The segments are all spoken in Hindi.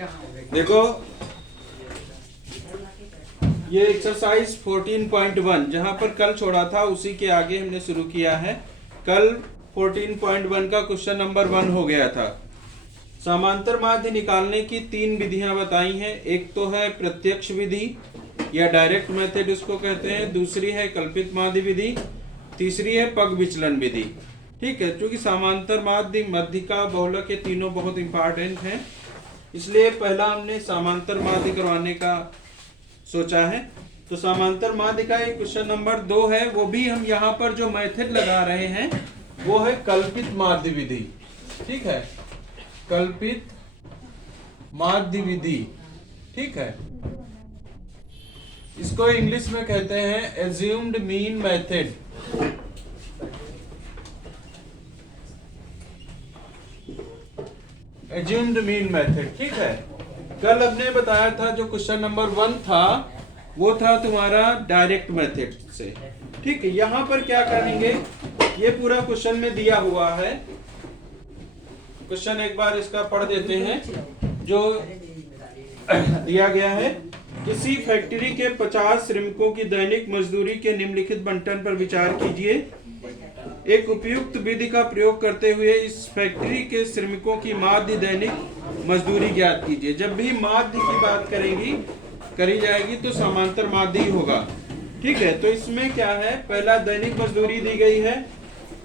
देखो ये एक्सरसाइज 14.1 जहां पर कल छोड़ा था उसी के आगे हमने शुरू किया है। कल 14.1 का क्वेश्चन नंबर 1 हो गया था। समांतर माध्य निकालने की 3 विधियां बताई हैं। एक तो है प्रत्यक्ष विधि या डायरेक्ट मेथड उसको कहते हैं, दूसरी है कल्पित माध्य विधि, तीसरी है पग विचलन विधि। ठीक है, क्योंकि समांतर माध्य, मध्यिका, बहुलक ये तीनों बहुत इंपॉर्टेंट हैं, इसलिए पहला हमने समांतर माध्य करवाने का सोचा है। तो समांतर माध्य का एक क्वेश्चन नंबर 2 है, वो भी हम यहाँ पर जो मेथड लगा रहे हैं वो है कल्पित माध्य विधि। ठीक है, कल्पित माध्य विधि। ठीक है, इसको इंग्लिश में कहते हैं assumed mean method. Assumed mean method. ठीक है, कल हमने बताया था जो क्वेश्चन नंबर 1 था वो था तुम्हारा डायरेक्ट मेथड से। ठीक है, यहां पर क्या करेंगे, ये पूरा क्वेश्चन में दिया हुआ है। क्वेश्चन एक बार इसका पढ़ देते हैं जो दिया गया है। किसी फैक्ट्री के 50 श्रमिकों की दैनिक मजदूरी के निम्नलिखित बंटन पर विचार कीजिए। एक उपयुक्त विधि का प्रयोग करते हुए इस फैक्ट्री के श्रमिकों की माध्य दैनिक मजदूरी ज्ञात कीजिए। जब भी माध्य की बात करी जाएगी तो समांतर माध्य ही होगा। ठीक है, तो इसमें क्या है, पहला दैनिक मजदूरी दी गई है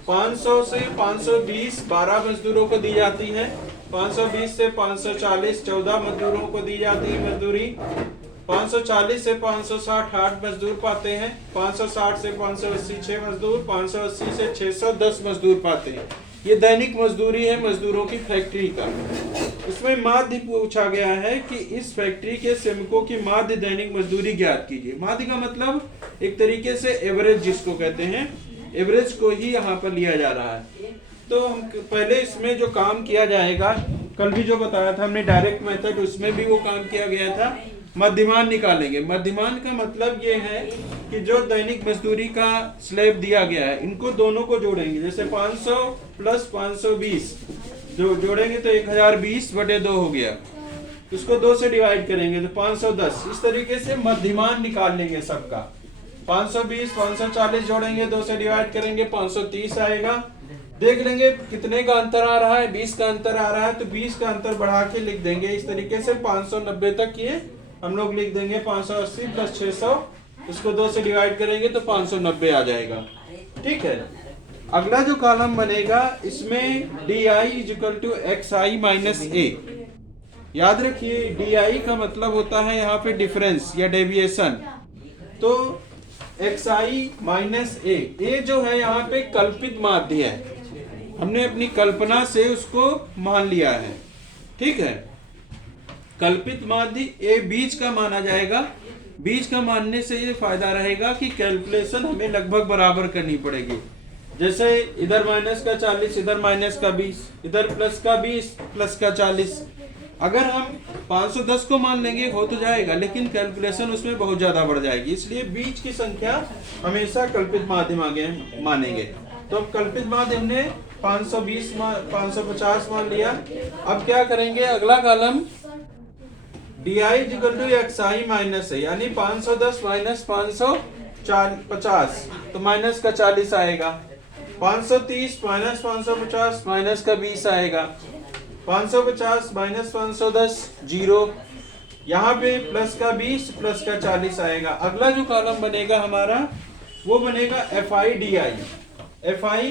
500 से 520 12 मजदूरों को दी जाती है। 520 से 540 14 मजदूरों को दी जाती है मजदूरी। 540 से 560 8 मजदूर पाते हैं। 560 से 580 6 मजदूर। 580 से 610 मजदूर पाते हैं। ये दैनिक मजदूरी है मजदूरों की फैक्ट्री का। इसमें माध्य पूछा गया है कि इस फैक्ट्री के श्रमिकों की माध्य दैनिक मजदूरी ज्ञात कीजिए। माध्य का मतलब एक तरीके से एवरेज जिसको कहते हैं, एवरेज को ही यहाँ पर लिया जा रहा है। तो हम पहले इसमें जो काम किया जाएगा, कल भी जो बताया था हमने डायरेक्ट मेथड, उसमें भी वो काम किया गया था। मध्यमान निकालेंगे। मध्यमान का मतलब ये है कि जो दैनिक मजदूरी का स्लैब दिया गया है इनको दोनों को जोड़ेंगे। जैसे 500 प्लस 520 जो जोड़ेंगे तो 1020/2 हो गया। उसको 2 से डिवाइड करेंगे तो 510। इस तरीके से मध्यमान निकाल लेंगे सबका। 520 540 जोड़ेंगे, 2 से डिवाइड करेंगे 530 आएगा। देख लेंगे कितने का अंतर आ रहा है, 20 का अंतर आ रहा है, तो 20 का अंतर बढ़ा के लिख देंगे। इस तरीके से 590 तक ये हम लोग लिख देंगे। 580 प्लस 600, उसको 2 से डिवाइड करेंगे तो 590 आ जाएगा। ठीक है, अगला जो कॉलम बनेगा इसमें DI equal to XI minus A। याद रखिए DI का मतलब होता है यहाँ पे डिफरेंस या डेविएशन। तो XI माइनस A जो है यहाँ पे कल्पित माध्य है, हमने अपनी कल्पना से उसको मान लिया है। ठीक है, कल्पित माध्य A बीज का माना जाएगा। बीज का मानने से ये फायदा रहेगा कि कैलकुलेशन हमें लगभग बराबर करनी पड़ेगी। जैसे इधर माइनस का 40, इधर माइनस का 20, इधर प्लस का 20, प्लस का 40। अगर हम 510 को मान लेंगे हो तो जाएगा, लेकिन कैलकुलेशन उसमें बहुत ज्यादा बढ़ जाएगी। इसलिए बीज की संख्या हमेशा कल्पित माध्य मानेंगे। तो कल्पित माध्य हमने 520 550 मान लिया। अब क्या करेंगे, अगला column DI equal to XI minus है, यानी 510 माइनस 550 तो माइनस का 40 आएगा। 530 माइनस 550 माइनस का 20 आएगा। 550 माइनस 510 0। यहाँ पे प्लस का 20 प्लस का 40 आएगा। अगला जो कॉलम बनेगा हमारा वो बनेगा FI DI। FI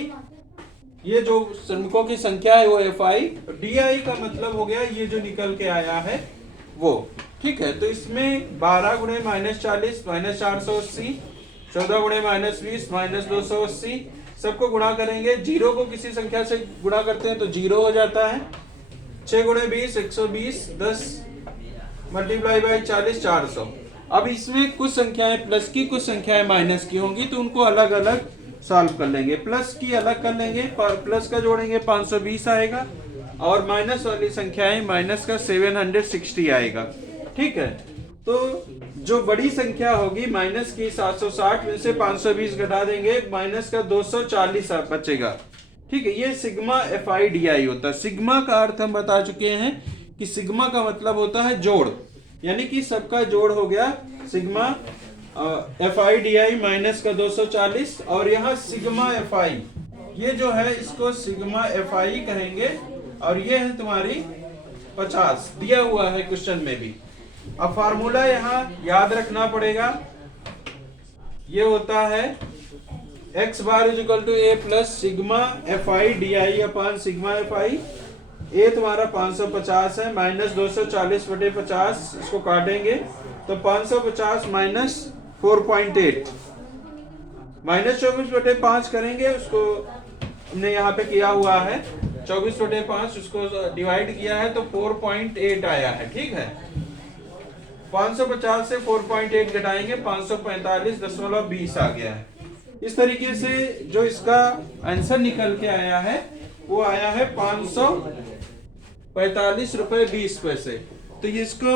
ये जो श्रमिकों की संख्या है वो FI। DI का मतलब हो गया ये जो निकल के आया है वो। ठीक है, तो इसमें 12 गुणे माइनस 40 माइनस 480, 14 गुणे माइनस 20 माइनस 280, सबको गुणा करेंगे। 0 को किसी संख्या से गुणा करते हैं तो 0 हो जाता है। 6 गुणे 20 120, 10 मल्टीप्लाई बाई 40 400। अब इसमें कुछ संख्याएं प्लस की कुछ संख्याएं माइनस की होंगी तो उनको अलग अलग सॉल्व कर लेंगे। प्लस की अलग कर लेंगे, प्लस का जोड़ेंगे 520 आएगा और माइनस वाली संख्याएं माइनस का 760 आएगा। ठीक है, तो जो बड़ी संख्या होगी माइनस की 760 में से 520 घटा देंगे, माइनस का 240 बचेगा। ठीक है, ये सिग्मा FI DI होता है। सिग्मा का अर्थ हम बता चुके हैं कि सिग्मा का मतलब होता है जोड़, यानी कि सबका जोड़ हो गया सिग्मा FI/DI माइनस का 240, और यहाँ सिग्मा FI, ये जो है इसको सिग्मा FI कहेंगे, और ये है तुम्हारी 50 दिया हुआ है क्वेश्चन में भी। अब फार्मूला यहाँ याद रखना पड़ेगा, ये होता है x bar is equal to a plus sigma FI/DI upon sigma FI। a तुम्हारा 550 है, माइनस 240/50, इसको काटेंगे तो 550 माइनस 4.8, माइनस 24/5 करेंगे, उसको हमने यहाँ पे किया हुआ है 24/5, उसको डिवाइड किया है तो 4.8 आया है। ठीक है, 550 से 4.8 घटाएंगे 545.20 आ गया है। इस तरीके से जो इसका आंसर निकल के आया है वो आया है 545 रुपए 20 पैसे। तो इसको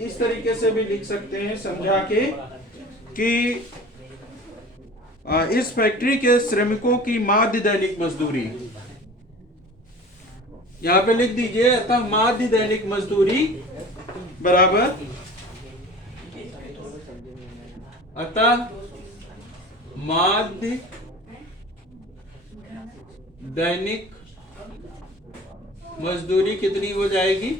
इस तरीके से भी लिख सकते हैं समझा के कि इस फैक्ट्री के श्रमिकों की माध्य दैनिक मजदूरी, यहां पे लिख दीजिए, अतः माध्य दैनिक मजदूरी बराबर, अतः माध्य दैनिक मजदूरी कितनी हो जाएगी,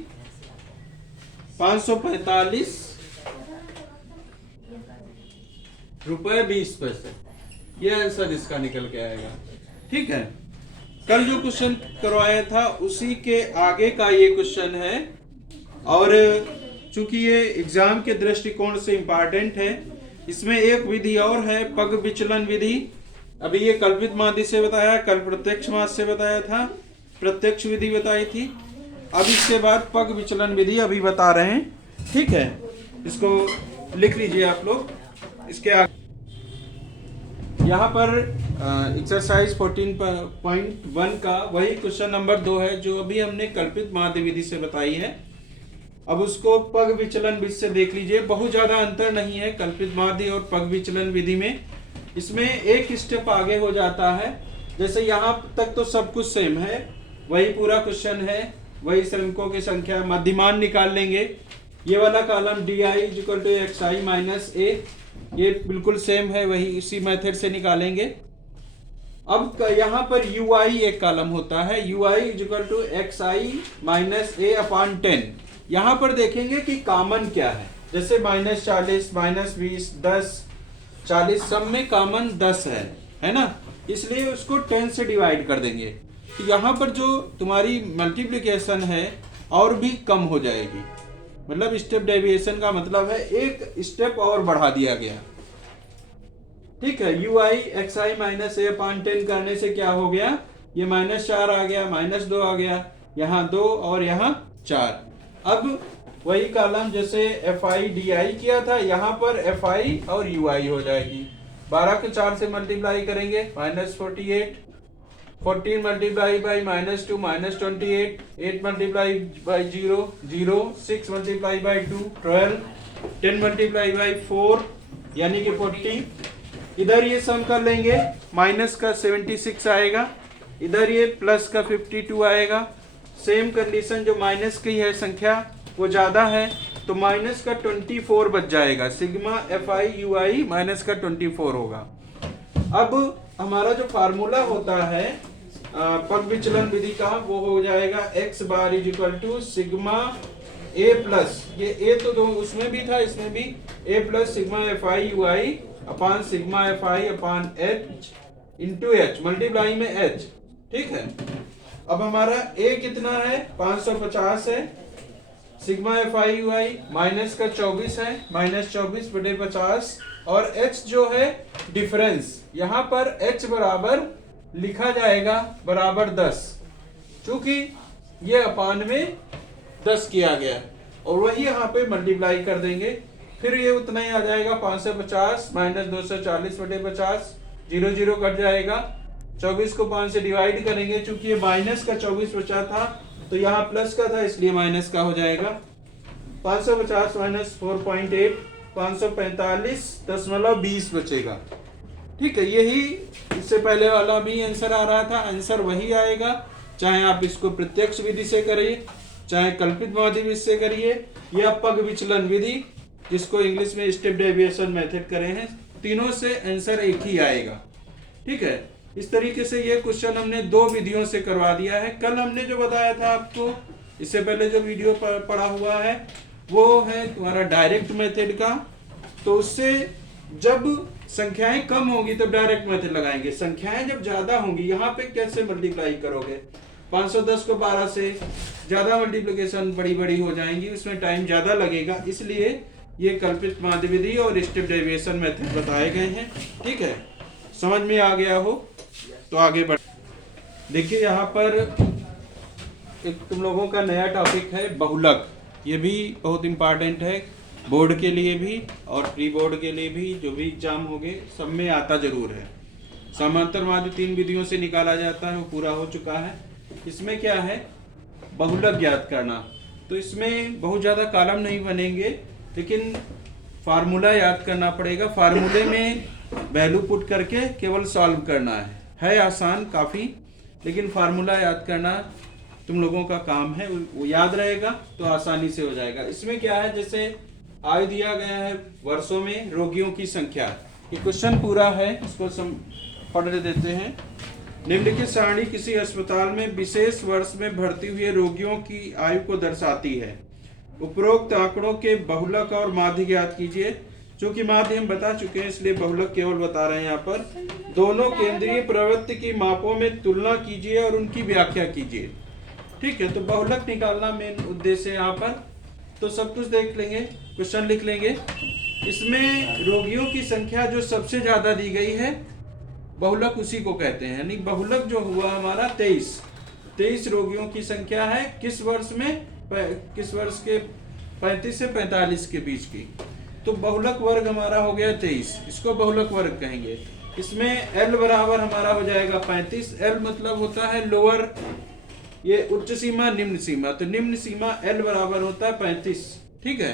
545 रुपए 20 पैसे। ये आंसर इसका निकल के आएगा। ठीक है, कल जो क्वेश्चन करवाया था उसी के आगे का ये क्वेश्चन है, और चूंकि ये एग्जाम के दृष्टिकोण से इंपॉर्टेंट है, इसमें एक विधि और है पग विचलन विधि। अभी ये कल्पित माध्य से बताया, कल प्रत्यक्ष माध्य से बताया था, प्रत्यक्ष विधि बताई थी। अब इसके बाद पग विचलन विधि अभी बता रहे हैं। ठीक है, इसको लिख लीजिए आप लोग। इसके आगे यहाँ पर एक्सरसाइज 14.1 का वही क्वेश्चन नंबर 2 है जो अभी हमने कल्पित माध्य विधि से बताई है। अब उसको पग विचलन विधि से देख लीजिए। बहुत ज्यादा अंतर नहीं है कल्पित माध्य और पग विचलन विधि में। इसमें एक स्टेप आगे हो जाता है। जैसे यहाँ तक तो सब कुछ सेम है, वही पूरा क्वेश्चन है, वही श्रमिकों की संख्या, मध्यमान निकाल लेंगे। ये वाला column DI equal to XI minus A, ये बिल्कुल सेम है, वही इसी मेथड से निकालेंगे। अब यहाँ पर UI एक कॉलम होता है, UI equal to XI minus A upon 10। यहाँ पर देखेंगे कि कॉमन क्या है। जैसे -40, -20, 10, 40, सब में कॉमन 10 है ना, इसलिए उसको 10 से डिवाइड कर देंगे। तो यहाँ पर जो तुम्हारी मल्टीप्लिकेशन है और भी कम हो जाएगी, मतलब स्टेप डेविएशन का मतलब है एक स्टेप और बढ़ा दिया गया। ठीक है, UI XI minus A upon 10 करने से क्या हो गया, ये -4 आ गया, -2 आ गया, यहाँ 2 और यहाँ 4। अब वही कॉलम जैसे FI/DI किया था, यहाँ पर FI और UI हो जाएगी। 12 को 4 से मल्टीप्लाई करेंगे -48, 14 multiply by -2 -28, 8 multiply by 0 0, 6 multiply by 2 12, 10 multiply by 4 यानी कि 40। इधर ये सम कर लेंगे, माइनस का 76 आएगा, इधर ये प्लस का 52 आएगा। सेम कंडीशन, जो माइनस की है संख्या वो ज्यादा है तो माइनस का 24 बच जाएगा। सिग्मा FI/UI माइनस का 24 होगा। अब हमारा जो फार्मूला होता है पग विचलन विधि का, वो हो जाएगा x bar is equal to sigma A plus, ये A तो दो उसमें भी था, इसमें भी A plus sigma FI/UI upon sigma FI upon H into H, multiply में H। ठीक है, अब हमारा A कितना है, 550 है, सिग्मा FI/UI माइनस का 24 है, -24/50, और H जो है डिफरेंस, यहाँ पर H बराबर लिखा जाएगा बराबर 10, चूंकि ये अपान में 10 किया गया, और वही यहाँ पे मल्टीप्लाई कर देंगे, फिर ये उतना ही आ जाएगा 550 -240/50, 0 0 कट जाएगा। 24 को 5 से डिवाइड करेंगे, चूंकि ये माइनस का 24 बचा था तो यहाँ प्लस का था, इसलिए माइनस का हो जाएगा। 550 माइनस 4.8, 545.20 बचेगा। ठीक है, यही इससे पहले वाला भी आंसर आ रहा था, आंसर वही आएगा, चाहे आप इसको प्रत्यक्ष विधि से करिए चाहे कल्पित माध्य विधि से करिए या पग विचलन विधि, जिसको इंग्लिश में स्टेप डेविएशन मेथड करे हैं, तीनों से आंसर एक ही आएगा। ठीक है, इस तरीके से ये क्वेश्चन हमने 2 विधियों से करवा दिया है। कल हमने जो बताया था आपको, इससे पहले जो वीडियो पढ़ा हुआ है वो है तुम्हारा डायरेक्ट मेथड का। तो उससे जब संख्याएं कम होंगी तब डायरेक्ट मेथड लगाएंगे, संख्याएं जब ज्यादा होंगी यहाँ पे कैसे मल्टीप्लाई करोगे, 510 को 12 से ज्यादा मल्टीप्लिकेशन बड़ी बड़ी हो जाएंगी, उसमें टाइम ज्यादा लगेगा, इसलिए ये कल्पित माध्य विधि और स्टेप डेविएशन मेथड बताए गए हैं। ठीक है, समझ में आ गया हो तो आगे बढ़। देखिए यहाँ पर एक तुम लोगों का नया टॉपिक है बहुलक। ये भी बहुत इंपॉर्टेंट है, बोर्ड के लिए भी और प्री बोर्ड के लिए भी, जो भी एग्जाम होंगे सब में आता जरूर है। समांतर माध्य 3 विधियों से निकाला जाता है, वो पूरा हो चुका है। इसमें क्या है, बहुलक ज्ञात करना। तो इसमें बहुत ज़्यादा कॉलम नहीं बनेंगे, लेकिन फार्मूला याद करना पड़ेगा। फार्मूले में वैल्यू पुट करके केवल सॉल्व करना है आसान काफ़ी, लेकिन फार्मूला याद करना तुम लोगों का काम है, वो याद रहेगा तो आसानी से हो जाएगा। इसमें क्या है, जैसे आयु दिया गया है वर्षों में रोगियों की संख्या, ये क्वेश्चन पूरा है, इसको पढ़ देते हैं। निम्नलिखित सारणी किसी अस्पताल में विशेष वर्ष में भर्ती हुए रोगियों की आयु को दर्शाती है। उपरोक्त आंकड़ों के बहुलक और माध्य ज्ञात कीजिए। चूंकि माध्य हम बता चुके हैं इसलिए बहुलक केवल बता रहे हैं यहाँ पर। दोनों केंद्रीय प्रवृत्ति की मापों में तुलना कीजिए और उनकी व्याख्या कीजिए। ठीक है, तो बहुलक निकालना मेन उद्देश्य है यहाँ पर। तो सब कुछ देख लेंगे, क्वेश्चन लिख लेंगे। इसमें रोगियों की संख्या जो सबसे ज्यादा दी गई है बहुलक उसी को कहते हैं। यानी बहुलक जो हुआ हमारा 23 रोगियों की संख्या है, किस वर्ष में, किस वर्ष के 35 से 45 के बीच की। तो बहुलक वर्ग हमारा हो गया 23, इसको बहुलक वर्ग कहेंगे। इसमें L बराबर हमारा हो जाएगा 35। L मतलब होता है लोअर, ये उच्च सीमा निम्न सीमा, तो निम्न सीमा L बराबर होता है 35। ठीक है,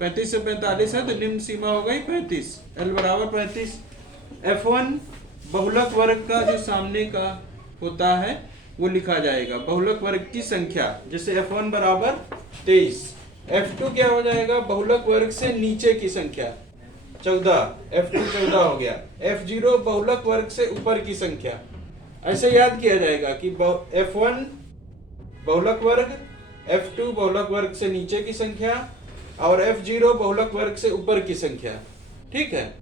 35 से 45 है तो निम्न सीमा हो गई 35, L बराबर 35। F1 बहुलक वर्ग का जो सामने का होता है वो लिखा जाएगा, बहुलक वर्ग की संख्या, जैसे F1 बराबर 23। F2 क्या हो जाएगा, बहुलक वर्ग से नीचे की संख्या 14, F2 14 हो गया। F0 बहुलक वर्ग से ऊपर की संख्या। ऐसे याद किया जाएगा कि F1 बहुलक वर्ग, F2 बहुलक वर्ग से नीचे की संख्या और F0 बहुलक वर्ग से ऊपर की संख्या। ठीक है,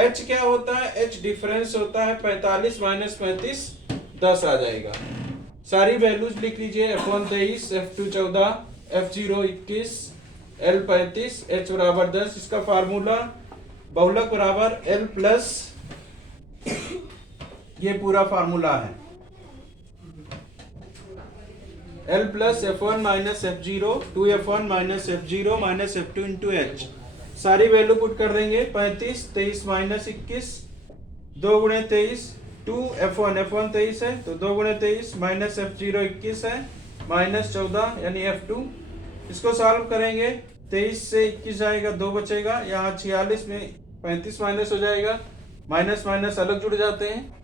H क्या होता है, H डिफरेंस होता है 45 माइनस 35, 10 आ जाएगा। सारी वैल्यूज लिख लीजिए, F1 23, F2 14, F0 21, L 35, H बराबर 10। इसका फार्मूला बहुलक बराबर L प्लस, ये पूरा फार्मूला है, L plus F1 minus F0, 2F1 minus F0 minus F2 into H। सारी वैल्यू पुट कर देंगे, 35, 23 माइनस 21, 2 गुणे 23, 2F1, F1 23 है तो 2 गुणे 23 माइनस F0 21 है, माइनस 14 यानी F2। इसको सॉल्व करेंगे, 23 से 21 जाएगा, 2 बचेगा, यहाँ 46 में 35 माइनस हो जाएगा, माइनस माइनस अलग जुड़ जाते हैं,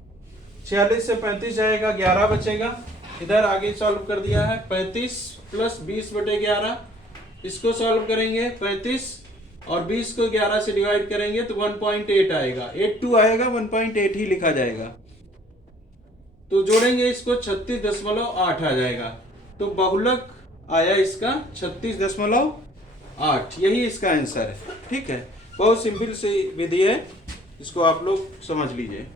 46 से 35 जाएगा, 11 बचेगा। इधर आगे सॉल्व कर दिया है, 35 प्लस 20 बटे 11, इसको सॉल्व करेंगे, 35 और 20 को 11 से डिवाइड करेंगे तो 1.8 आएगा, 82 आएगा, 1.8 ही लिखा जाएगा। तो जोड़ेंगे इसको 36.8 आ जाएगा। तो बहुलक आया इसका 36.8, यही इसका आंसर है। ठीक है, बहुत सिंपल सी विधि है, इसको आप लोग समझ लीजिए।